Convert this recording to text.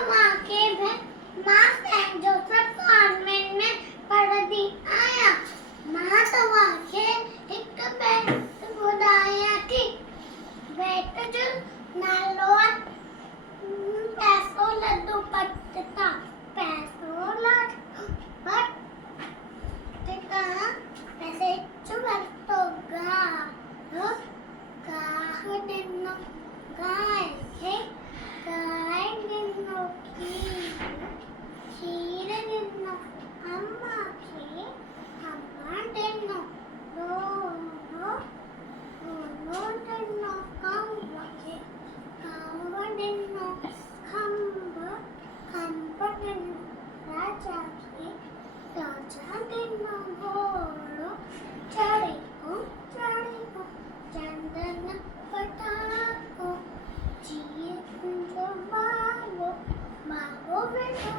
के माँ Saint Joseph convent में पढ़ती आया। माँ के एक बेट बुदाया थी। बेट जो नालोर पैसों लड्डू पटता पैसों लड्डू पटता पैसे चुबर तो गाह दिनों गाय है गाय दिनों की खीर दिनों अम्मा के अम्मा दिनों दोनों दोनों दिनों कांबा दिनों खंब दिनों राजा दिनों घोड़ों चढ़े को चंदन पटाको जिए कुंजो मारो मारो बेटा